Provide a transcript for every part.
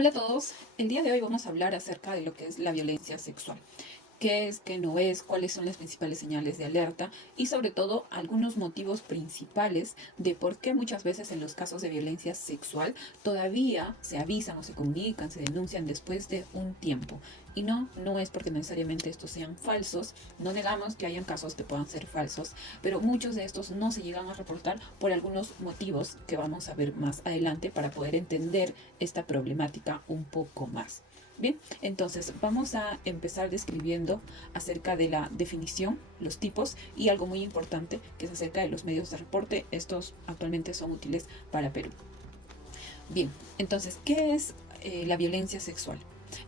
Hola a todos, el día de hoy vamos a hablar acerca de lo que es la violencia sexual. ¿Qué es, qué no es, cuáles son las principales señales de alerta y sobre todo algunos motivos principales de por qué muchas veces en los casos de violencia sexual todavía se avisan o se comunican, se denuncian después de un tiempo? Y no es porque necesariamente estos sean falsos, no negamos que hayan casos que puedan ser falsos, pero muchos de estos no se llegan a reportar por algunos motivos que vamos a ver más adelante para poder entender esta problemática un poco más. Bien, entonces vamos a empezar describiendo acerca de la definición, los tipos y algo muy importante que es acerca de los medios de reporte. Estos actualmente son útiles para Perú. Bien, entonces, ¿qué es la violencia sexual?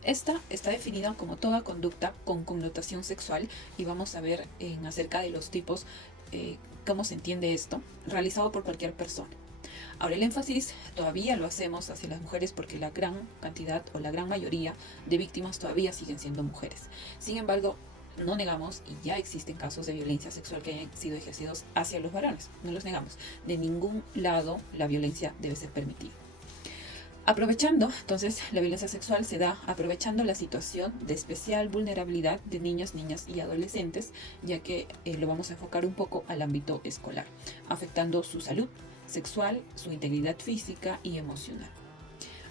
Esta está definida como toda conducta con connotación sexual y vamos a ver acerca de los tipos, cómo se entiende esto, realizado por cualquier persona. Ahora, el énfasis todavía lo hacemos hacia las mujeres porque la gran cantidad o la gran mayoría de víctimas todavía siguen siendo mujeres. Sin embargo, no negamos, y ya existen casos de violencia sexual que hayan sido ejercidos hacia los varones, no los negamos. De ningún lado la violencia debe ser permitida. Aprovechando, entonces, la violencia sexual se da aprovechando la situación de especial vulnerabilidad de niños, niñas y adolescentes, ya que lo vamos a enfocar un poco al ámbito escolar, afectando su salud sexual, su integridad física y emocional,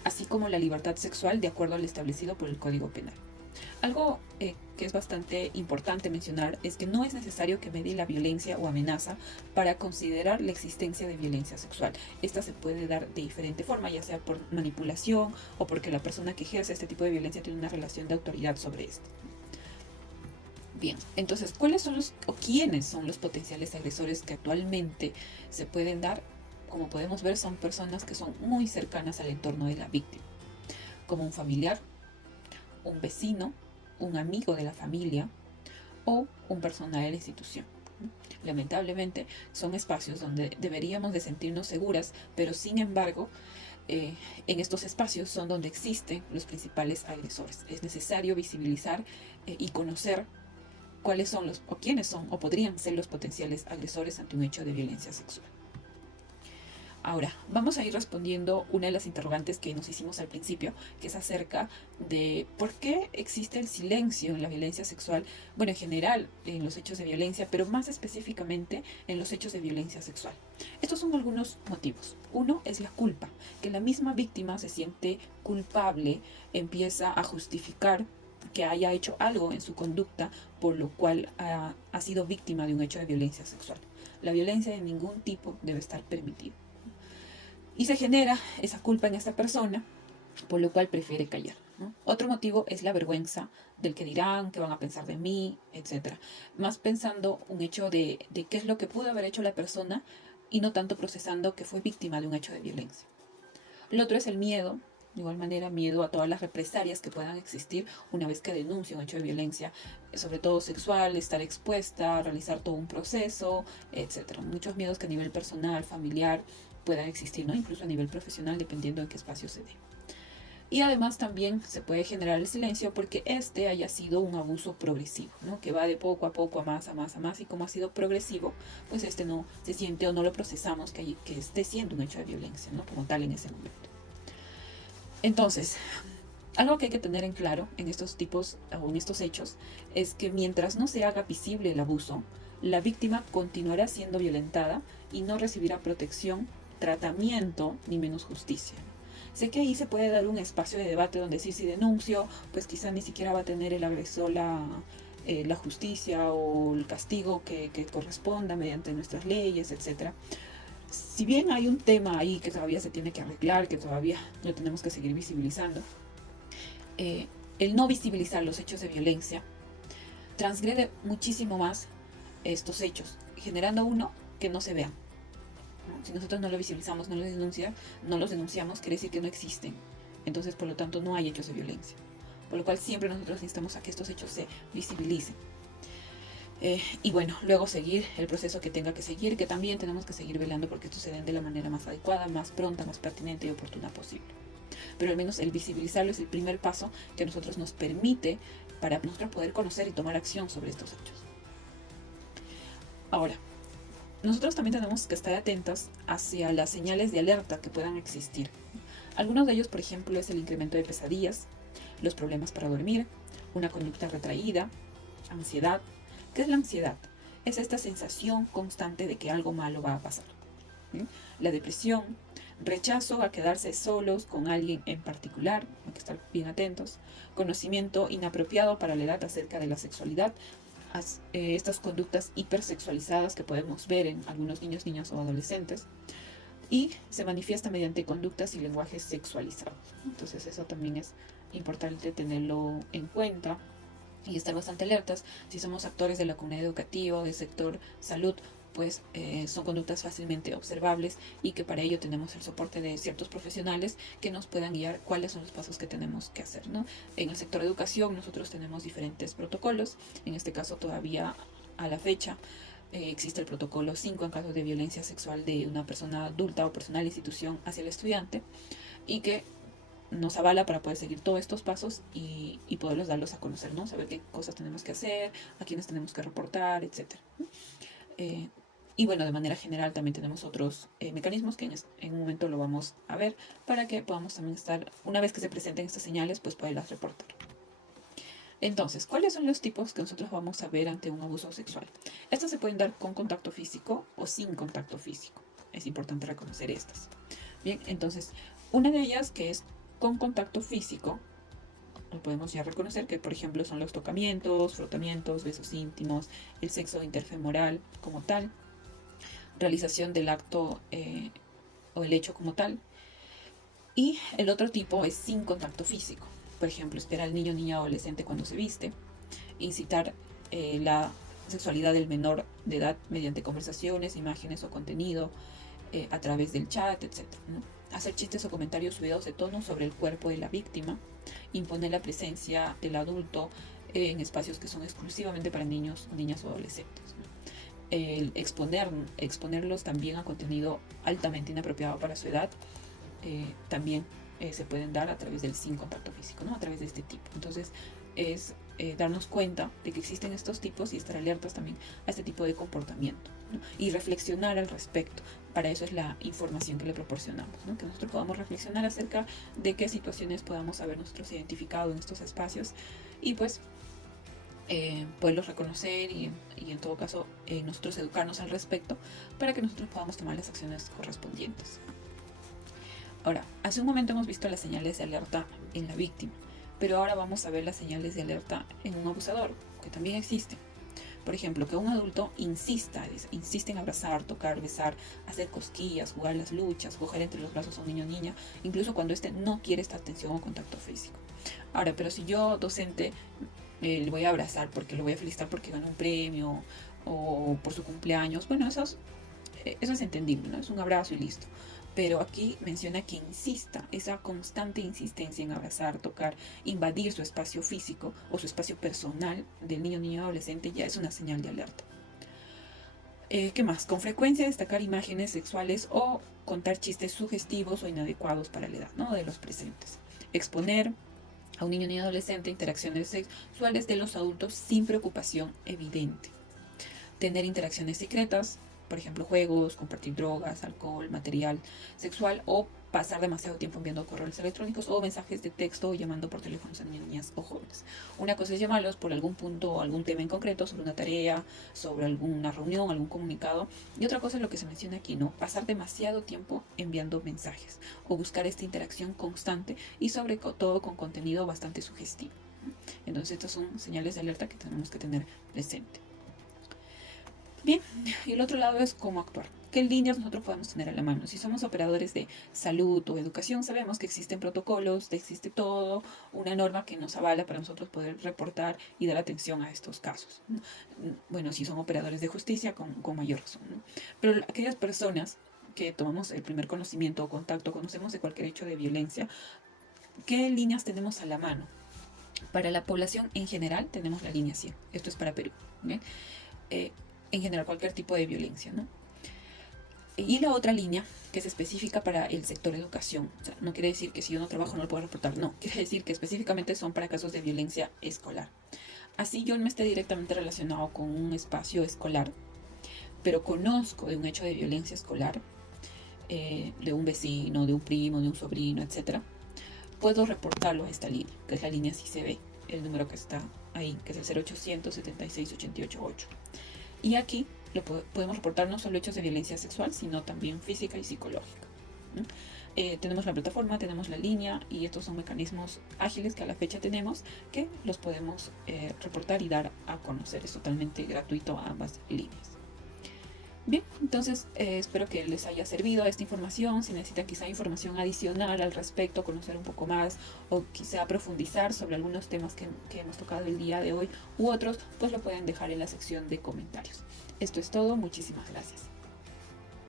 así como la libertad sexual de acuerdo al establecido por el Código Penal. Algo que es bastante importante mencionar es que no es necesario que medie la violencia o amenaza para considerar la existencia de violencia sexual. Esta se puede dar de diferente forma, ya sea por manipulación o porque la persona que ejerce este tipo de violencia tiene una relación de autoridad sobre esto. Bien, entonces, ¿cuáles son los o quiénes son los potenciales agresores que actualmente se pueden dar? Como podemos ver, son personas que son muy cercanas al entorno de la víctima, como un familiar, un vecino, un amigo de la familia o un personal de la institución. Lamentablemente son espacios donde deberíamos de sentirnos seguras, pero sin embargo, en estos espacios son donde existen los principales agresores. Es necesario visibilizar y conocer cuáles son los o quiénes son o podrían ser los potenciales agresores ante un hecho de violencia sexual. Ahora, vamos a ir respondiendo una de las interrogantes que nos hicimos al principio, que es acerca de por qué existe el silencio en la violencia sexual, bueno, en general en los hechos de violencia, pero más específicamente en los hechos de violencia sexual. Estos son algunos motivos. Uno es la culpa, que la misma víctima se siente culpable, empieza a justificar que haya hecho algo en su conducta por lo cual ha sido víctima de un hecho de violencia sexual. La violencia de ningún tipo debe estar permitida. Y se genera esa culpa en esta persona, por lo cual prefiere callar, ¿no? Otro motivo es la vergüenza del que dirán, qué van a pensar de mí, etc. Más pensando un hecho de qué es lo que pudo haber hecho la persona y no tanto procesando que fue víctima de un hecho de violencia. Lo otro es el miedo, de igual manera miedo a todas las represalias que puedan existir una vez que denuncia un hecho de violencia, sobre todo sexual, estar expuesta, realizar todo un proceso, etc. Muchos miedos que a nivel personal, familiar puedan existir, ¿no? Incluso a nivel profesional, dependiendo en qué espacio se dé. Y además también se puede generar el silencio porque este haya sido un abuso progresivo, ¿no? Que va de poco a poco, a más, a más, a más, y como ha sido progresivo, pues este no se siente o no lo procesamos que esté siendo un hecho de violencia, ¿no? Como tal en ese momento. Entonces, algo que hay que tener en claro en estos tipos o en estos hechos es que mientras no se haga visible el abuso, la víctima continuará siendo violentada y no recibirá protección, tratamiento ni menos justicia. Sé que ahí se puede dar un espacio de debate donde decir si denuncio, pues quizá ni siquiera va a tener el agresor la justicia o el castigo que corresponda mediante nuestras leyes, etc. Si bien hay un tema ahí que todavía se tiene que arreglar, que todavía lo tenemos que seguir visibilizando, eh, el no visibilizar los hechos de violencia transgrede muchísimo más estos hechos, generando uno que no se vean. ¿No? Si nosotros no lo visibilizamos, no los denunciamos, quiere decir que no existen. Entonces, por lo tanto, no hay hechos de violencia. Por lo cual siempre nosotros necesitamos a que estos hechos se visibilicen. Y bueno, luego seguir el proceso que tenga que seguir, que también tenemos que seguir velando porque esto se den de la manera más adecuada, más pronta, más pertinente y oportuna posible. Pero al menos el visibilizarlo es el primer paso que a nosotros nos permite para nosotros poder conocer y tomar acción sobre estos hechos. Ahora, nosotros también tenemos que estar atentos hacia las señales de alerta que puedan existir. Algunos de ellos, por ejemplo, es el incremento de pesadillas, los problemas para dormir, una conducta retraída, ansiedad. ¿Qué es la ansiedad? Es esta sensación constante de que algo malo va a pasar. ¿Sí? La depresión, rechazo a quedarse solos con alguien en particular, hay que estar bien atentos, conocimiento inapropiado para la edad acerca de la sexualidad, estas conductas hipersexualizadas que podemos ver en algunos niños, niñas o adolescentes, y se manifiesta mediante conductas y lenguajes sexualizados. Entonces eso también es importante tenerlo en cuenta y estar bastante alertas. Si somos actores de la comunidad educativa o del sector salud, pues son conductas fácilmente observables y que para ello tenemos el soporte de ciertos profesionales que nos puedan guiar cuáles son los pasos que tenemos que hacer, ¿no? En el sector de educación nosotros tenemos diferentes protocolos, en este caso todavía a la fecha existe el protocolo 5 en caso de violencia sexual de una persona adulta o personal institución hacia el estudiante y que nos avala para poder seguir todos estos pasos y poderlos darlos a conocer, ¿no? Saber qué cosas tenemos que hacer, a quiénes tenemos que reportar, etc. Y bueno, de manera general también tenemos otros mecanismos que en un momento lo vamos a ver para que podamos también estar, una vez que se presenten estas señales, pues poderlas reportar. Entonces, ¿cuáles son los tipos que nosotros vamos a ver ante un abuso sexual? Estos se pueden dar con contacto físico o sin contacto físico. Es importante reconocer estas. Bien, entonces, una de ellas que es con contacto físico, lo podemos ya reconocer que, por ejemplo, son los tocamientos, frotamientos, besos íntimos, el sexo interfemoral como tal, realización del acto o el hecho como tal. Y el otro tipo es sin contacto físico. Por ejemplo, esperar al niño, niña, adolescente cuando se viste, incitar la sexualidad del menor de edad mediante conversaciones, imágenes o contenido a través del chat, etc., ¿no? Hacer chistes o comentarios subidos de tono sobre el cuerpo de la víctima, imponer la presencia del adulto en espacios que son exclusivamente para niños, niñas o adolescentes, ¿no? El exponerlos también a contenido altamente inapropiado para su edad, también se pueden dar a través del sin contacto físico, ¿no? A través de este tipo. Entonces es darnos cuenta de que existen estos tipos y estar alertas también a este tipo de comportamiento, ¿no? Y reflexionar al respecto. Para eso es la información que le proporcionamos, ¿no? Que nosotros podamos reflexionar acerca de qué situaciones podamos haber nosotros identificado en estos espacios y pues poderlos reconocer y en todo caso nosotros educarnos al respecto para que nosotros podamos tomar las acciones correspondientes. Ahora, hace un momento hemos visto las señales de alerta en la víctima, pero ahora vamos a ver las señales de alerta en un abusador, que también existen. Por ejemplo, que un adulto insiste en abrazar, tocar, besar, hacer cosquillas, jugar las luchas, coger entre los brazos a un niño o niña, incluso cuando éste no quiere esta atención o contacto físico. Ahora, pero si yo, docente, le voy a abrazar porque lo voy a felicitar porque ganó un premio o por su cumpleaños, bueno, eso es entendible, ¿no? Es un abrazo y listo. Pero aquí menciona que insista, esa constante insistencia en abrazar, tocar, invadir su espacio físico o su espacio personal del niño, niña, adolescente ya es una señal de alerta. ¿Qué más? Con frecuencia destacar imágenes sexuales o contar chistes sugestivos o inadecuados para la edad, ¿no? De los presentes. Exponer a un niño, niña, adolescente interacciones sexuales de los adultos sin preocupación evidente. Tener interacciones secretas, por ejemplo, juegos, compartir drogas, alcohol, material sexual o pasar demasiado tiempo enviando correos electrónicos o mensajes de texto o llamando por teléfonos a niñas o jóvenes. Una cosa es llamarlos por algún punto o algún tema en concreto, sobre una tarea, sobre alguna reunión, algún comunicado. Y otra cosa es lo que se menciona aquí, ¿no? Pasar demasiado tiempo enviando mensajes o buscar esta interacción constante y sobre todo con contenido bastante sugestivo. Entonces, estas son señales de alerta que tenemos que tener presente. Bien, y el otro lado es cómo actuar. ¿Qué líneas nosotros podemos tener a la mano? Si somos operadores de salud o educación, sabemos que existen protocolos, existe todo, una norma que nos avala para nosotros poder reportar y dar atención a estos casos, ¿no? Bueno, si son operadores de justicia, con mayor razón, ¿no? Pero aquellas personas que tomamos el primer conocimiento o contacto, conocemos de cualquier hecho de violencia, ¿qué líneas tenemos a la mano? Para la población en general tenemos la línea 100. Esto es para Perú, ¿bien? En general cualquier tipo de violencia, ¿no? Y la otra línea, que es específica para el sector educación, o sea, no quiere decir que si yo no trabajo no lo puedo reportar, no, quiere decir que específicamente son para casos de violencia escolar. Así yo no esté directamente relacionado con un espacio escolar, pero conozco de un hecho de violencia escolar, de un vecino, de un primo, de un sobrino, etcétera, puedo reportarlo a esta línea, que es la línea Si Se Ve, el número que está ahí, que es el 0800 76 88 8. Y aquí podemos reportar no solo hechos de violencia sexual, sino también física y psicológica, ¿no? Tenemos la plataforma, tenemos la línea y estos son mecanismos ágiles que a la fecha tenemos que los podemos reportar y dar a conocer. Es totalmente gratuito a ambas líneas. Bien, entonces espero que les haya servido esta información. Si necesitan quizá información adicional al respecto, conocer un poco más o quizá profundizar sobre algunos temas que hemos tocado el día de hoy u otros, pues lo pueden dejar en la sección de comentarios. Esto es todo, muchísimas gracias.